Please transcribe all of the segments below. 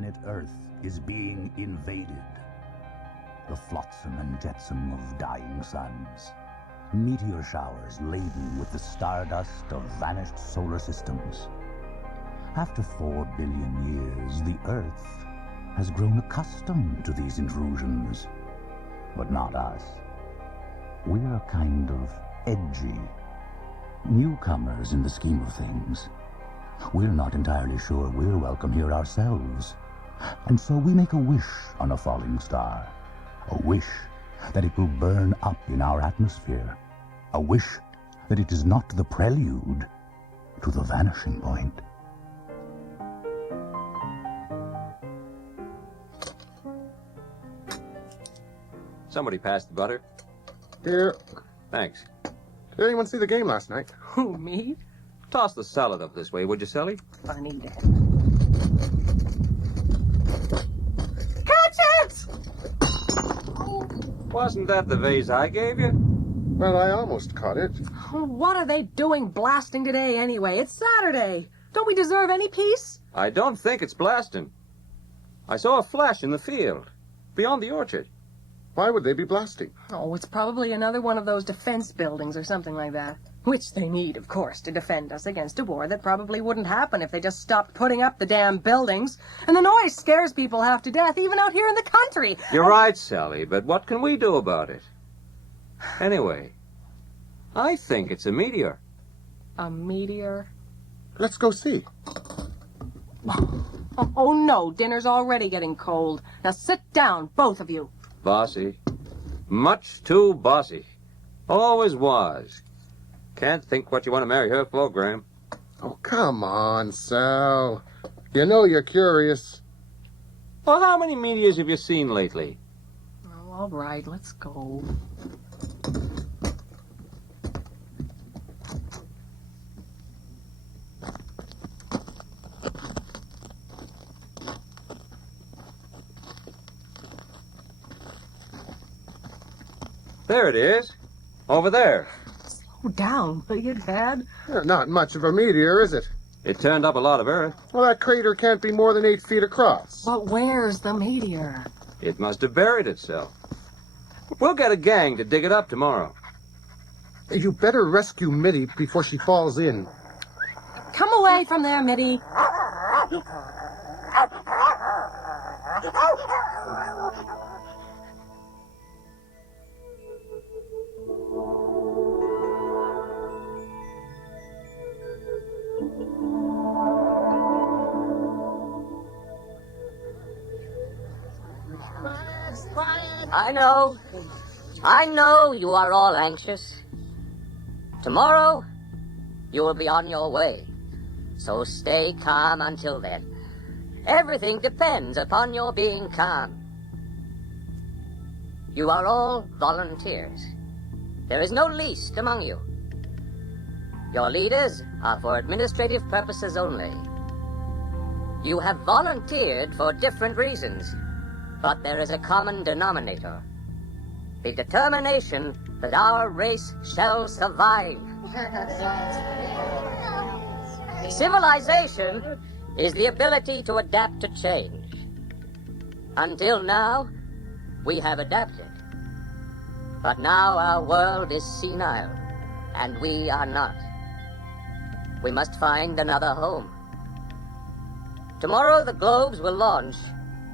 planet Earth is being invaded. The flotsam and jetsam of dying suns. Meteor showers laden with the stardust of vanished solar systems. After 4 billion years, the Earth has grown accustomed to these intrusions. But not us. We're kind of edgy. Newcomers in the scheme of things. We're not entirely sure we're welcome here ourselves. And so we make a wish on a falling star. A wish that it will burn up in our atmosphere. A wish that it is not the prelude to the vanishing point. Somebody passed the butter. Here. Thanks. Did anyone see the game last night? Who, me? Toss the salad up this way, would you, Sally? Funny, Dad. Catch it! Wasn't that the vase I gave you? Well, I almost caught it. What are they doing blasting today anyway? It's Saturday. Don't we deserve any peace? I don't think it's blasting. I saw a flash in the field, beyond the orchard. Why would they be blasting? Oh, it's probably another one of those defense buildings or something like that. Which they need, of course, to defend us against a war that probably wouldn't happen if they just stopped putting up the damn buildings. And the noise scares people half to death, even out here in the country. You're right, Sally, but what can we do about it? Anyway, I think it's a meteor. A meteor? Let's go see. Oh, no, dinner's already getting cold. Now sit down, both of you. Bossy. Much too bossy. Always was. Can't think what you want to marry her for, Graham. Oh, come on, Sal. You know you're curious. Well, how many meteors have you seen lately? Oh, all right, let's go. There it is. Over there. Slow down, will you, Dad? Not much of a meteor, is it? It turned up a lot of earth. Well, that crater can't be more than 8 feet across. But where's the meteor? It must have buried itself. We'll get a gang to dig it up tomorrow. You better rescue Mitty before she falls in. Come away from there, Mitty. I know you are all anxious. Tomorrow, you will be on your way. So stay calm until then. Everything depends upon your being calm. You are all volunteers. There is no least among you. Your leaders are for administrative purposes only. You have volunteered for different reasons, but there is a common denominator. The determination that our race shall survive. Civilization is the ability to adapt to change. Until now, we have adapted. But now our world is senile, and we are not. We must find another home. Tomorrow the globes will launch,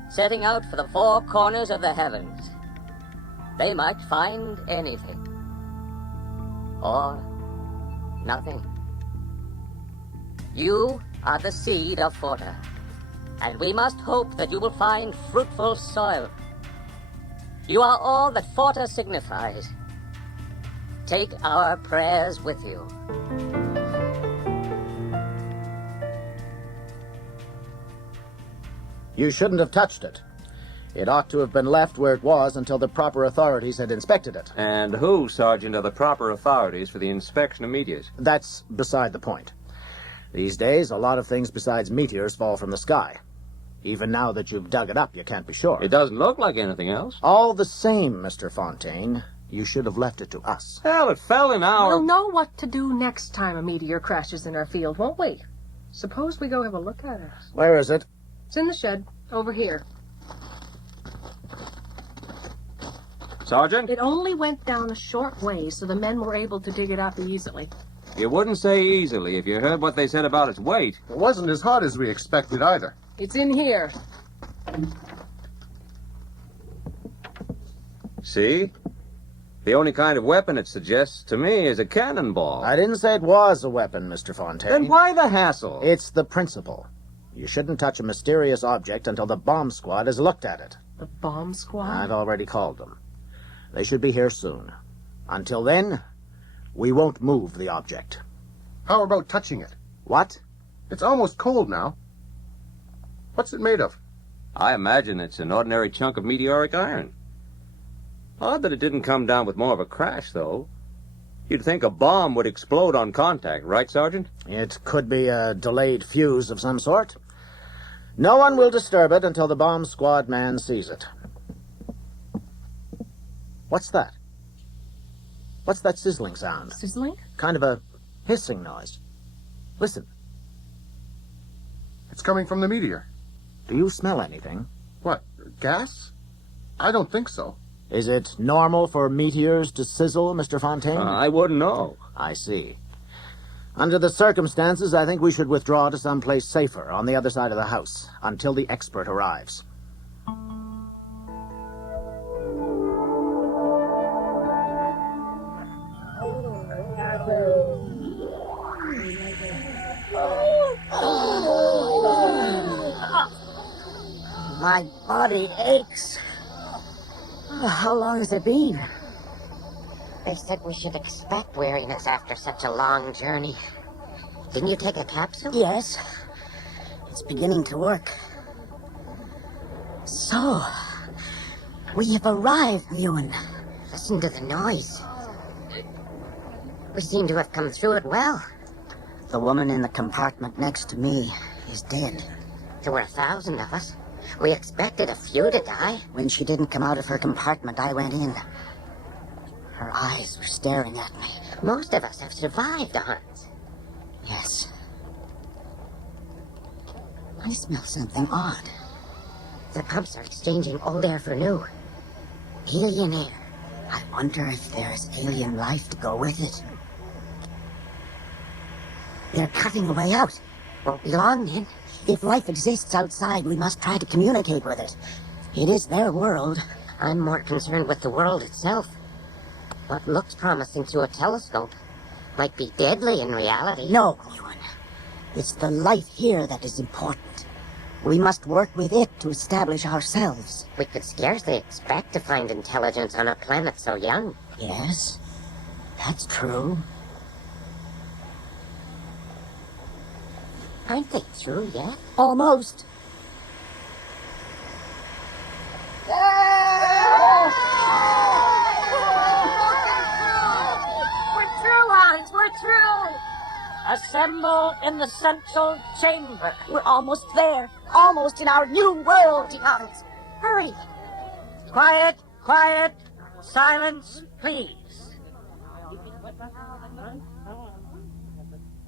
setting out for the 4 corners of the heavens. They might find anything. Or nothing. You are the seed of Forta, and we must hope that you will find fruitful soil. You are all that Forta signifies. Take our prayers with you. You shouldn't have touched it. It ought to have been left where it was until the proper authorities had inspected it. And who, Sergeant, are the proper authorities for the inspection of meteors? That's beside the point. These days, a lot of things besides meteors fall from the sky. Even now that you've dug it up, you can't be sure. It doesn't look like anything else. All the same, Mr. Fontaine, you should have left it to us. Hell, it fell in our... We'll know what to do next time a meteor crashes in our field, won't we? Suppose we go have a look at it. Where is it? It's in the shed. Over here. Sergeant? It only went down a short way, so the men were able to dig it up easily. You wouldn't say easily if you heard what they said about its weight. It wasn't as hot as we expected either. It's in here. See? The only kind of weapon it suggests to me is a cannonball. I didn't say it was a weapon, Mr. Fontaine. Then why the hassle? It's the principle. You shouldn't touch a mysterious object until the bomb squad has looked at it. The bomb squad? I've already called them. They should be here soon. Until then, we won't move the object. How about touching it? What? It's almost cold now. What's it made of? I imagine it's an ordinary chunk of meteoric iron. Odd that it didn't come down with more of a crash, though. You'd think a bomb would explode on contact, right, Sergeant? It could be a delayed fuse of some sort. No one will disturb it until the bomb squad man sees it. What's that? What's that sizzling sound? Sizzling? Kind of a hissing noise. Listen. It's coming from the meteor. Do you smell anything? What, gas? I don't think so. Is it normal for meteors to sizzle, Mr. Fontaine? I wouldn't know. I see. Under the circumstances, I think we should withdraw to some place safer on the other side of the house until the expert arrives. My body aches. How long has it been? They said we should expect weariness after such a long journey. Didn't you take a capsule? Yes. It's beginning to work. So, we have arrived, Ewan. Listen to the noise. We seem to have come through it well. The woman in the compartment next to me is dead. There were 1,000 of us. We expected a few to die. When she didn't come out of her compartment, I went in. Her eyes were staring at me. Most of us have survived the hunts. Yes. I smell something odd. The pumps are exchanging old air for new. Alien air. I wonder if there's alien life to go with it. They're cutting a way out. Won't be long then. If life exists outside, we must try to communicate with it. It is their world. I'm more concerned with the world itself. What looks promising through a telescope might be deadly in reality. No, Ewan. It's the life here that is important. We must work with it to establish ourselves. We could scarcely expect to find intelligence on a planet so young. Yes, that's true. Aren't they through yet? Almost. We're through, Hans. We're through. Assemble in the central chamber. We're almost there. Almost in our new world, Hans. Hurry. Quiet, quiet. Silence, please.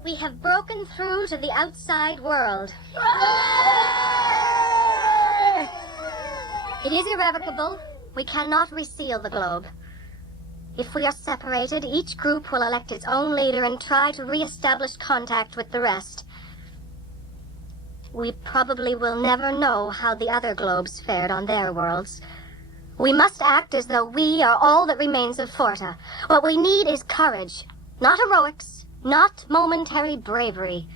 We have broken through to the outside world. It is irrevocable. We cannot reseal the globe. If we are separated, each group will elect its own leader and try to re-establish contact with the rest. We probably will never know how the other globes fared on their worlds. We must act as though we are all that remains of Forta. What we need is courage, not heroics, not momentary bravery.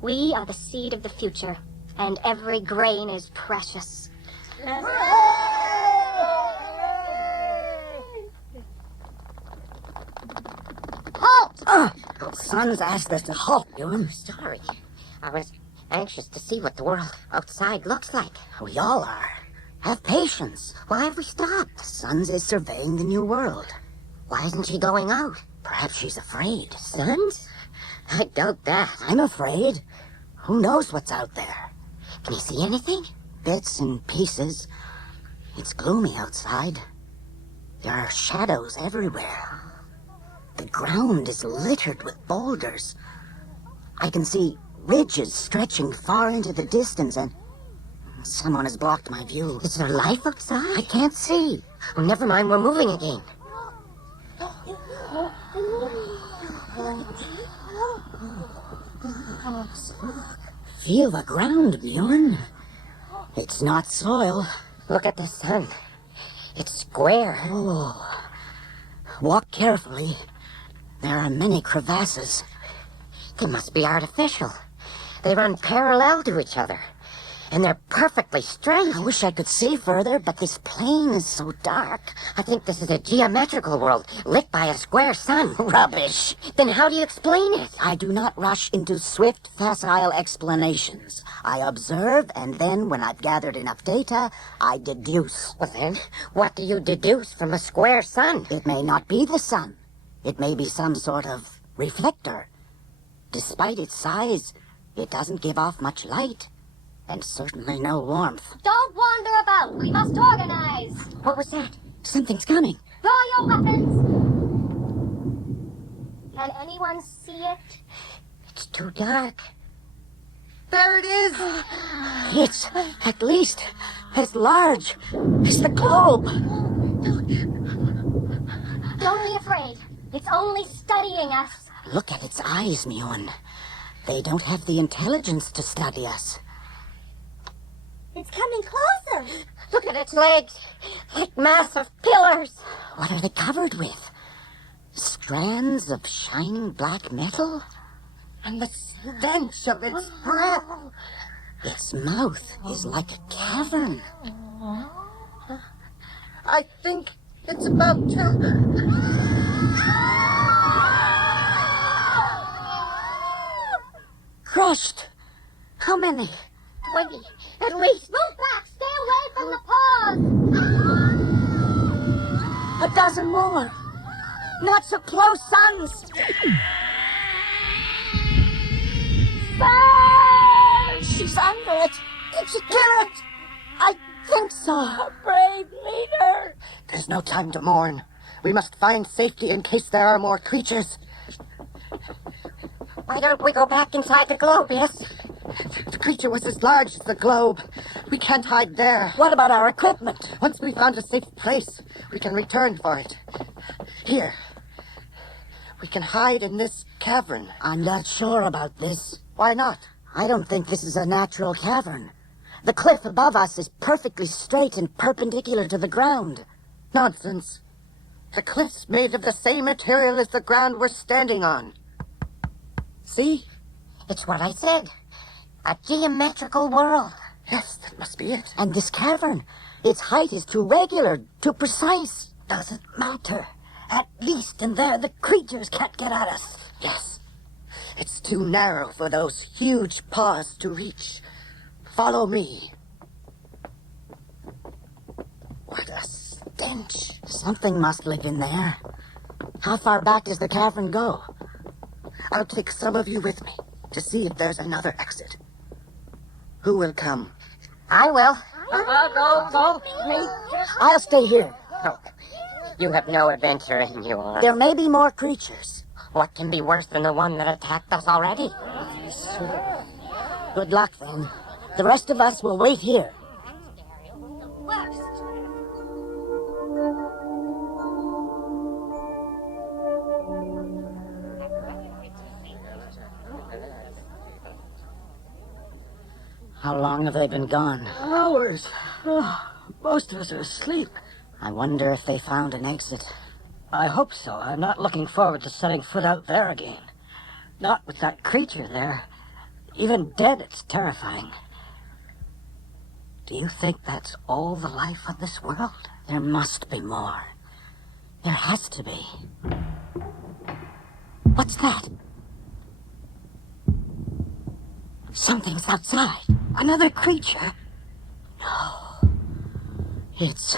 We are the seed of the future, and every grain is precious. Halt! Sons asked us to halt, Ewan. Sorry. I was anxious to see what the world outside looks like. We all are. Have patience. Why have we stopped? Sons is surveying the new world. Why isn't she going out? Perhaps she's afraid. Sons? I doubt that. I'm afraid. Who knows what's out there? Can you see anything? Bits and pieces. It's gloomy outside. There are shadows everywhere. The ground is littered with boulders. I can see ridges stretching far into the distance and Someone has blocked my view. Is there life outside? I can't see. Oh, never mind, we're moving again. Feel the ground, Bjorn. It's not soil. Look at the sun. It's square. Oh. Walk carefully. There are many crevasses. They must be artificial. They run parallel to each other. And they're perfectly straight. I wish I could see further, but this plane is so dark. I think this is a geometrical world, lit by a square sun. Rubbish. Then how do you explain it? I do not rush into swift, facile explanations. I observe, and then, when I've gathered enough data, I deduce. Well then, what do you deduce from a square sun? It may not be the sun. It may be some sort of reflector. Despite its size, it doesn't give off much light. And certainly no warmth. Don't wander about. We must organize. What was that? Something's coming. Draw your weapons. Can anyone see it? It's too dark. There it is! It's at least as large as the globe. Don't be afraid. It's only studying us. Look at its eyes, Mjorn. They don't have the intelligence to study us. It's coming closer. Look at its legs, like massive pillars. What are they covered with? Strands of shining black metal? And the stench of its breath. Its mouth is like a cavern. I think it's about to... Crushed. How many? 20, at least. Move back. Stay away from the paws. A dozen more. Not so close, sons. She's under it. Did she kill it? I think so. A brave leader. There's no time to mourn. We must find safety in case there are more creatures. Why don't we go back inside the globe, yes? The creature was as large as the globe. We can't hide there. What about our equipment? Once we found a safe place, we can return for it. Here. We can hide in this cavern. I'm not sure about this. Why not? I don't think this is a natural cavern. The cliff above us is perfectly straight and perpendicular to the ground. Nonsense. The cliff's made of the same material as the ground we're standing on. See? It's what I said. A geometrical world. Yes, that must be it. And this cavern, its height is too regular, too precise. Doesn't matter. At least in there, the creatures can't get at us. Yes. It's too narrow for those huge paws to reach. Follow me. What a stench. Something must live in there. How far back does the cavern go? I'll take some of you with me to see if there's another exit. Who will come? I will. No, me. I'll stay here. Oh, you have no adventure in you. There may be more creatures. What can be worse than the one that attacked us already? Good luck, then. The rest of us will wait here. Worst. How long have they been gone? Hours. Oh, most of us are asleep. I wonder if they found an exit. I hope so. I'm not looking forward to setting foot out there again. Not with that creature there. Even dead, it's terrifying. Do you think that's all the life on this world? There must be more. There has to be. What's that? Something's outside. Another creature? No. It's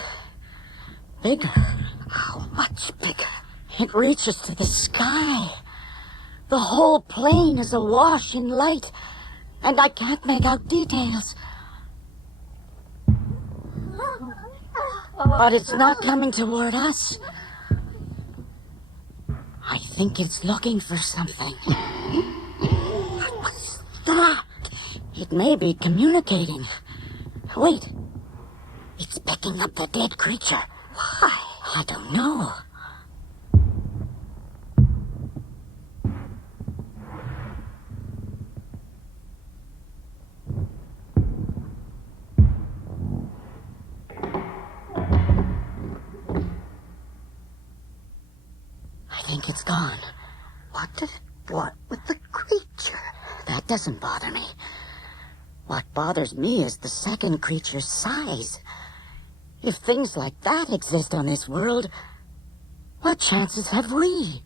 bigger. How much bigger? It reaches to the sky. The whole plain is awash in light, and I can't make out details. But it's not coming toward us. I think it's looking for something. What's that? It may be communicating. Wait. It's picking up the dead creature. Why? I don't know. I think it's gone. What with the creature? That doesn't bother me. What bothers me is the second creature's size. If things like that exist on this world, what chances have we?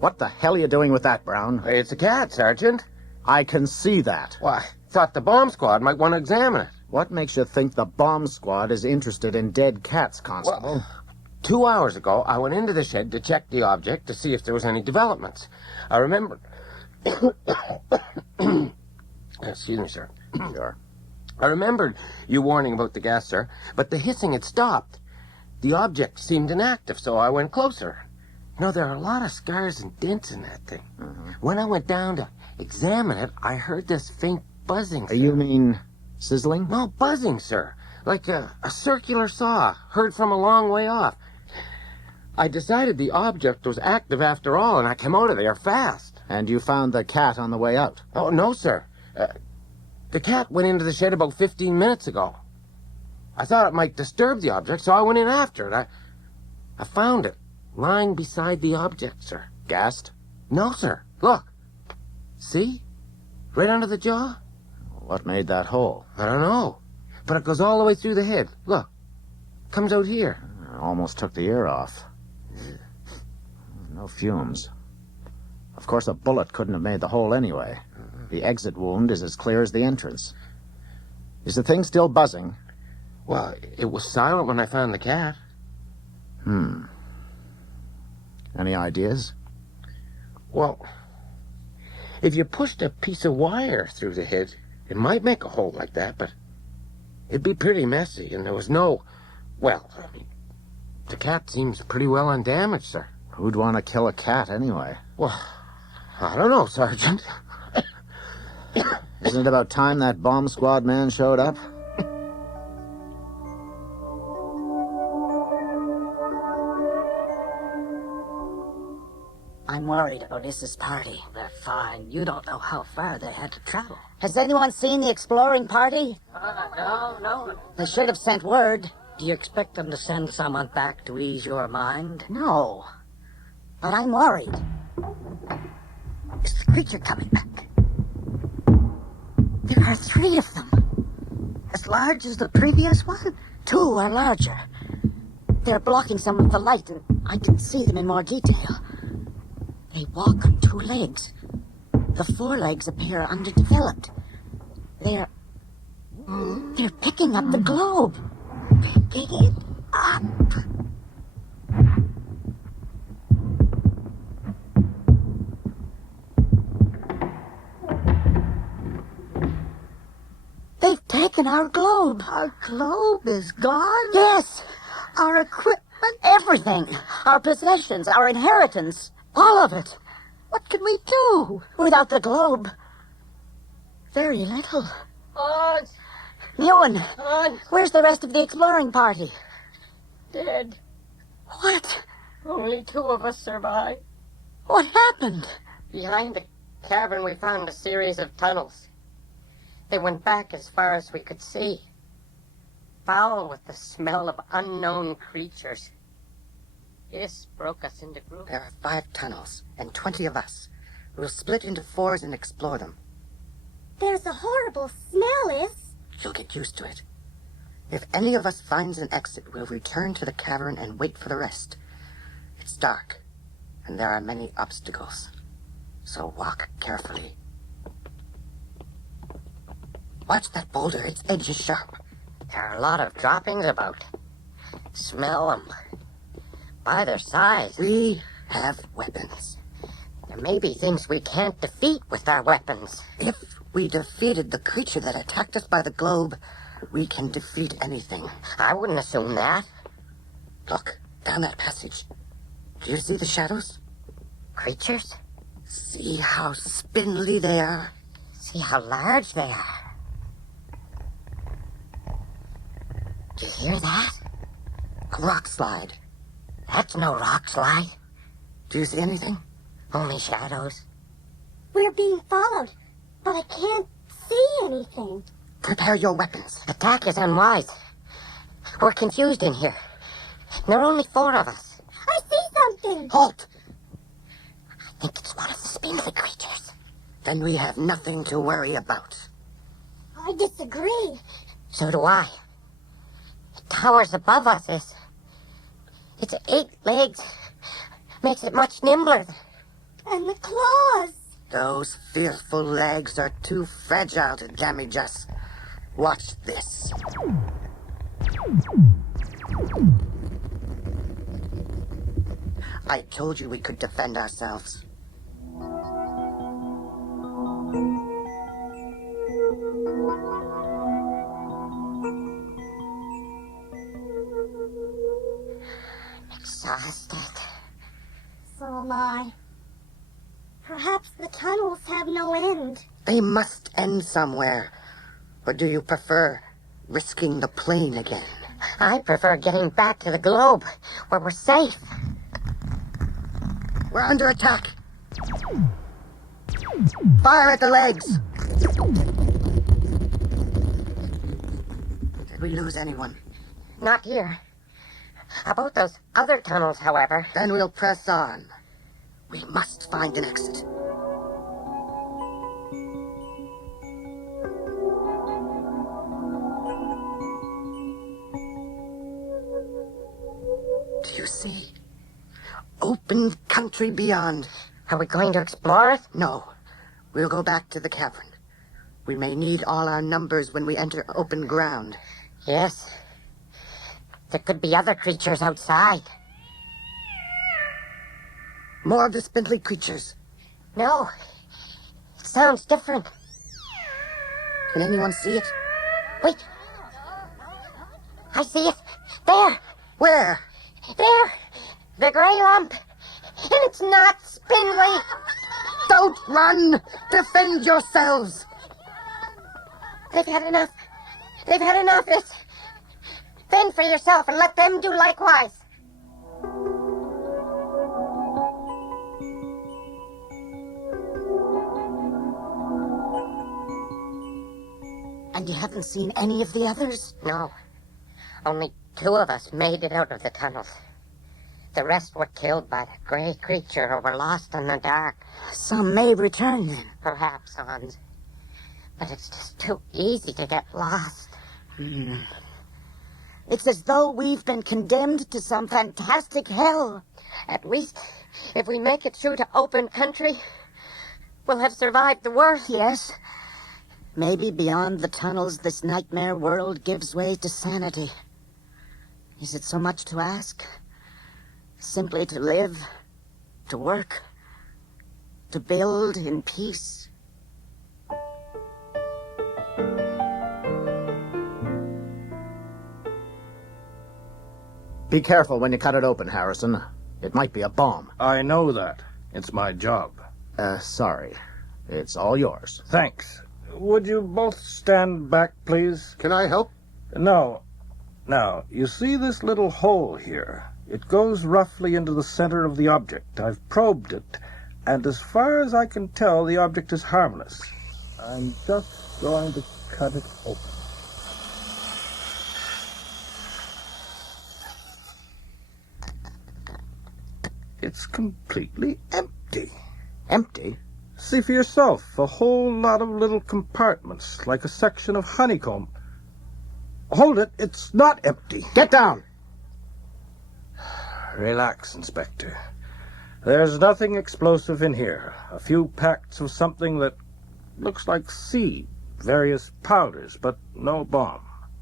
What the hell are you doing with that, Brown? It's a cat, Sergeant. I can see that. Why, thought the bomb squad might want to examine it. What makes you think the bomb squad is interested in dead cats, Constable? Well, 2 hours ago, I went into the shed to check the object to see if there was any developments. I remember... Excuse me, sir. Sure. I remembered you warning about the gas, sir, but the hissing had stopped. The object seemed inactive, so I went closer. You know, there are a lot of scars and dents in that thing. Mm-hmm. When I went down to examine it, I heard this faint buzzing. Sir. You mean sizzling? No, buzzing, sir. Like a circular saw, heard from a long way off. I decided the object was active after all, and I came out of there fast. And you found the cat on the way out? Oh, no, sir. The cat went into the shed about 15 minutes ago. I thought it might disturb the object, so I went in after it. I found it, lying beside the object, sir. Gassed? No, sir. Look. See? Right under the jaw? What made that hole? I don't know. But it goes all the way through the head. Look. Comes out here. Almost took the ear off. No fumes. Of course, a bullet couldn't have made the hole anyway. The exit wound is as clear as the entrance. Is the thing still buzzing? Well, it was silent when I found the cat. Any ideas? Well, if you pushed a piece of wire through the head, it might make a hole like that, but it'd be pretty messy, and there was no... Well, I mean, the cat seems pretty well undamaged, sir. Who'd want to kill a cat anyway? Well, I don't know, Sergeant. Isn't it about time that bomb squad man showed up? I'm worried about Issa's party. They're fine. You don't know how far they had to travel. Has anyone seen the exploring party? No. They should have sent word. Do you expect them to send someone back to ease your mind? No. But I'm worried. Is the creature coming back? There are 3 of them. As large as the previous one? 2 are larger. They're blocking some of the light, and I can see them in more detail. They walk on 2 legs. The forelegs appear underdeveloped. They're picking up the globe. Picking it up. They've taken our globe. Our globe is gone? Yes. Our equipment? Everything. Our possessions, our inheritance. All of it. What can we do? Without the globe, very little. Odds. Ewan, Odds. where's the rest of the exploring party? Dead. What? Only 2 of us survived. What happened? Behind the cavern, we found a series of tunnels. They went back as far as we could see. Foul with the smell of unknown creatures. This broke us into groups. There are 5 tunnels, and 20 of us. We'll split into 4s and explore them. There's a horrible smell, You'll get used to it. If any of us finds an exit, we'll return to the cavern and wait for the rest. It's dark, and there are many obstacles. So walk carefully. Watch that boulder. Its edge is sharp. There are a lot of droppings about. Smell them. By their size. We have weapons. There may be things we can't defeat with our weapons. If we defeated the creature that attacked us by the globe, we can defeat anything. I wouldn't assume that. Look, down that passage. Do you see the shadows? Creatures? See how spindly they are? See how large they are. Do you hear that? A rock slide. That's no rock slide. Do you see anything? Only shadows. We're being followed, but I can't see anything. Prepare your weapons. Attack is unwise. We're confused in here. There are only 4 of us. I see something. Halt! I think it's one of the spindly creatures. Then we have nothing to worry about. I disagree. So do I. It towers above us. Its 8 legs makes it much nimbler. And the claws. Those fearful legs are too fragile to damage us. Watch this. I told you we could defend ourselves. Exhausted. So am I. Perhaps the tunnels have no end. They must end somewhere. Or do you prefer risking the plane again? I prefer getting back to the globe, where we're safe. We're under attack. Fire at the legs. Did we lose anyone? Not here. About those other tunnels, however. Then we'll press on. We must find an exit. Do you see? Open country beyond. Are we going to explore it? No. We'll go back to the cavern. We may need all our numbers when we enter open ground. Yes. There could be other creatures outside. More of the spindly creatures. No. It sounds different. Can anyone see it? Wait. I see it. There. Where? There. The gray lump. And it's not spindly. Don't run! Defend yourselves! They've had enough. They've had enough. Fend for yourself and let them do likewise. And you haven't seen any of the others? No. Only 2 of us made it out of the tunnels. The rest were killed by the gray creature or were lost in the dark. Some may return then. Perhaps, Hans. But it's just too easy to get lost. It's as though we've been condemned to some fantastic hell. At least, if we make it through to open country, we'll have survived the worst. Yes. Maybe beyond the tunnels, this nightmare world gives way to sanity. Is it so much to ask? Simply to live, to work, to build in peace. Be careful when you cut it open, Harrison. It might be a bomb. I know that. It's my job. Sorry. It's all yours. Thanks. Would you both stand back, please? Can I help? No. Now, you see this little hole here? It goes roughly into the center of the object. I've probed it, and as far as I can tell, the object is harmless. I'm just going to cut it open. It's completely empty. Empty? See for yourself, a whole lot of little compartments, like a section of honeycomb. Hold it, it's not empty. Get down! Relax, Inspector. There's nothing explosive in here. A few packets of something that looks like seed, various powders, but no bomb.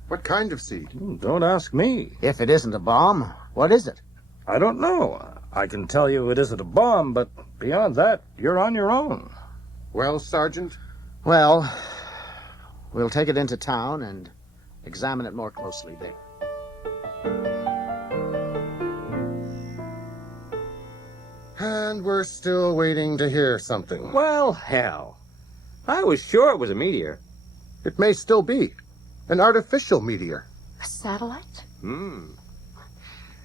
What kind of seed? Don't ask me. If it isn't a bomb, what is it? I don't know. I can tell you it isn't a bomb, but beyond that, you're on your own. Well, Sergeant? Well, we'll take it into town and examine it more closely there. And we're still waiting to hear something. Well, hell. I was sure it was a meteor. It may still be. An artificial meteor. A satellite?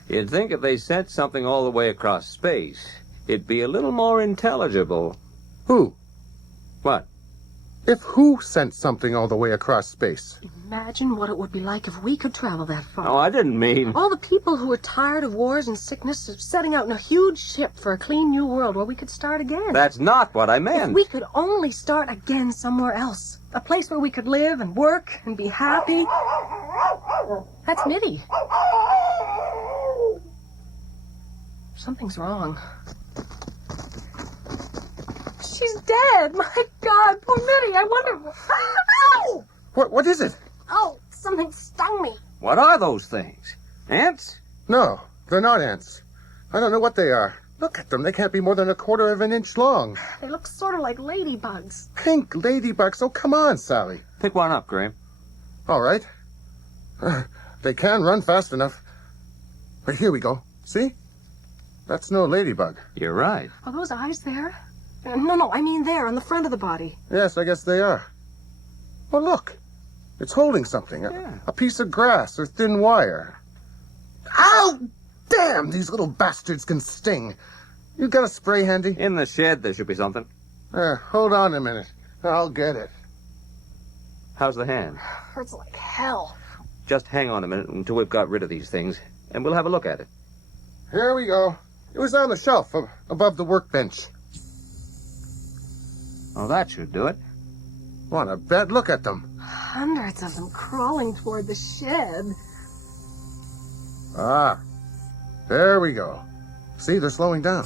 You'd think if they sent something all the way across space, it'd be a little more intelligible. Who? What? If who sent something all the way across space? Imagine what it would be like if we could travel that far. Oh, I didn't mean... All the people who are tired of wars and sickness are setting out in a huge ship for a clean new world where we could start again. That's not what I meant. If we could only start again somewhere else. A place where we could live and work and be happy. That's Mitty. Something's wrong. She's dead. My God, poor Mitty. I wonder... Ow! What is it? Oh, something stung me. What are those things? Ants? No, they're not ants. I don't know what they are. Look at them. They can't be more than 1/4 of an inch long. They look sort of like ladybugs. Pink ladybugs. Oh, come on, Sally. Pick one up, Graham. All right. They can run fast enough. But here we go. See? That's no ladybug. You're right. Are those eyes there? No, I mean there, on the front of the body. Yes, I guess they are. Well, look. It's holding something. A piece of grass or thin wire. Ow! Damn, these little bastards can sting. You got a spray handy? In the shed, there should be something. Hold on a minute. I'll get it. How's the hand? Hurts like hell. Just hang on a minute until we've got rid of these things, and we'll have a look at it. Here we go. It was on the shelf above the workbench. Oh, that should do it. Want to bet? Look at them. Hundreds of them crawling toward the shed. Ah, there we go. See, they're slowing down.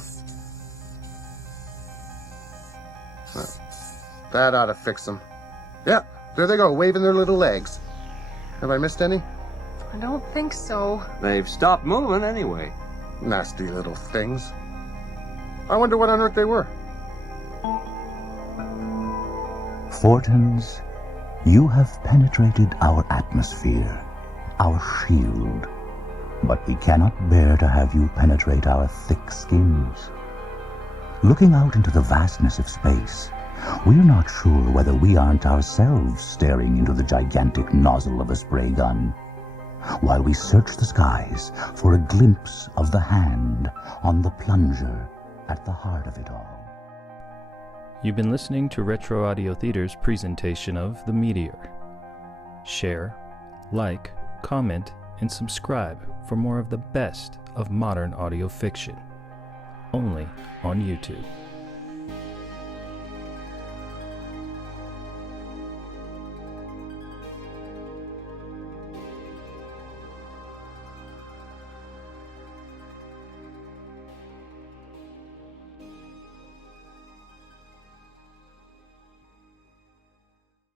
That ought to fix them. Yeah, there they go, waving their little legs. Have I missed any? I don't think so. They've stopped moving anyway. Nasty little things. I wonder what on earth they were. Fortins, you have penetrated our atmosphere, our shield. But we cannot bear to have you penetrate our thick skins. Looking out into the vastness of space, we're not sure whether we aren't ourselves staring into the gigantic nozzle of a spray gun, while we search the skies for a glimpse of the hand on the plunger at the heart of it all. You've been listening to Retro Audio Theater's presentation of The Meteor. Share, like, comment, and subscribe for more of the best of modern audio fiction. Only on YouTube.